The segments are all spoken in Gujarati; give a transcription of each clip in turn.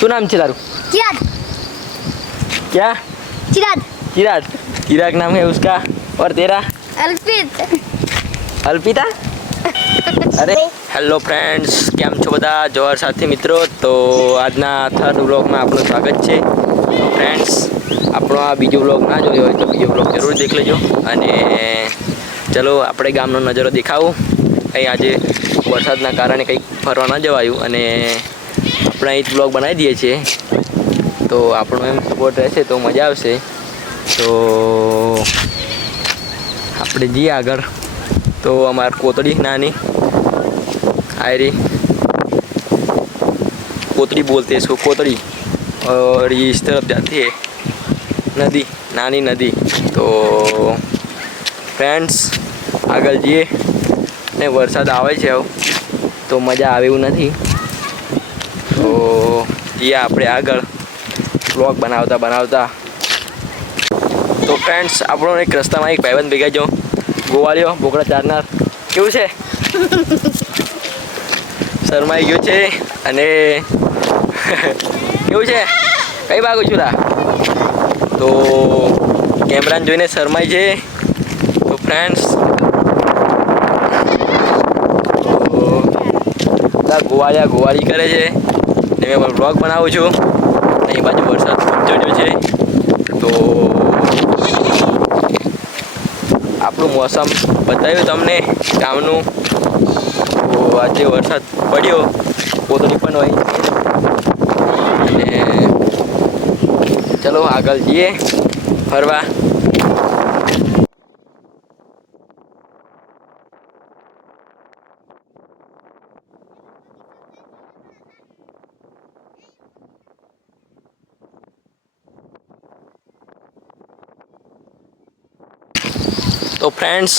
શું નામ છે તારું? चिराग। क्या? चिराग। चिराग। चिराग नाम है उसका। और तेरा? अल्पित। अल्पिता? अरे હેલો ફ્રેન્ડ્સ, કેમ છો બધા? જોર સાથી મિત્રો, તો આજના થર્ડ વ્લોગમાં આપણું સ્વાગત છે. તો ફ્રેન્ડ્સ, આપણો આ બીજો વ્લોગ ના જોયો હોય તો બીજો વ્લોગ જરૂર દેખ લેજો. અને ચલો આપણે ગામનો નજારો દેખાવું. અહીં આજે વરસાદના કારણે કંઈક ફરવા ન જવાયું અને આપણે અહીં જ વ્લોગ બનાવી દઈએ છીએ. તો આપણો એમ સપોર્ટ રહેશે તો મજા આવશે. તો આપણે જઈએ આગળ. तो हमारे कोतड़ी नानी आयरी कोतड़ी बोलते हैं इसको, कोतड़ी। और ये इस तरफ जाती है नदी, नानी नदी। तो फ्रेंड्स આગળ જઈએ ને વરસાદ આવે છે તો મજા આવે એવું નથી. તો જઈએ આપણે આગળ વ્લોગ બનાવતા. તો ફ્રેન્ડ્સ આપણો એક રસ્તામાં એક ભાઈબંધ ભેગા જો ગોવાળિયો બોકડા ચારનાર કેવું છે, શરમાઈ ગયો છે અને કેવું છે, કઈ ભાગું છું રા? તો કેમેરાને જોઈને શરમાઈ છે. તો ફ્રેન્ડ્સ બધા ગોવાળી કરે છે ને મેં બ્લોગ બનાવું છું. અહીં બાજુ વરસાદ ચડ્યો છે તો આપણું મોસમ બતાવ્યું તમને ગામનું. તો આજે વરસાદ પડ્યો, કોતરી પણ હોય અને ચલો આગળ જઈએ ફરવા. તો ફ્રેન્ડ્સ,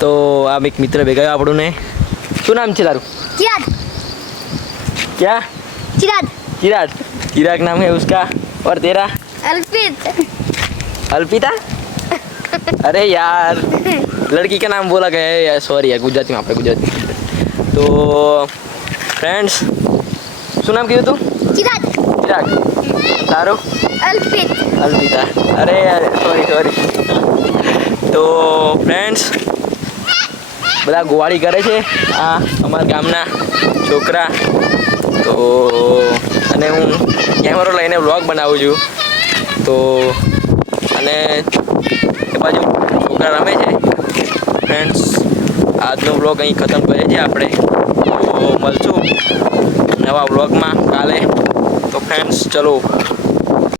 તો આ એક મિત્ર ભેગા આપણું ને. શું નામ છે તારું? चिराग। क्या? चिराग। चिराग। चिराग नाम है उसका। और तेरा? अल्पित। अल्पिता? अरे यार, लड़की का नाम बोला गया है यार, सॉरी यार, गुजराती में આપણે ગુજરાતી. તો ફ્રેન્ડ્સ શું નામ કીધું તું? चिराग। चिराग. તારું? अल्पित। अल्पिता. अरे यार, सॉरी. તો ફ્રેન્ડ્સ બધા ગોવાળી કરે છે આ અમારા ગામના છોકરા. તો અને હું કેમેરો લઈને વ્લોગ બનાવું છું. તો અને એ બાજુ છોકરા રમે છે. ફ્રેન્ડ્સ આજનો વ્લોગ અહીં ખતમ કરીએ છીએ આપણે. તો મળશું નવા વ્લોગમાં કાલે. તો ફ્રેન્ડ્સ ચલો.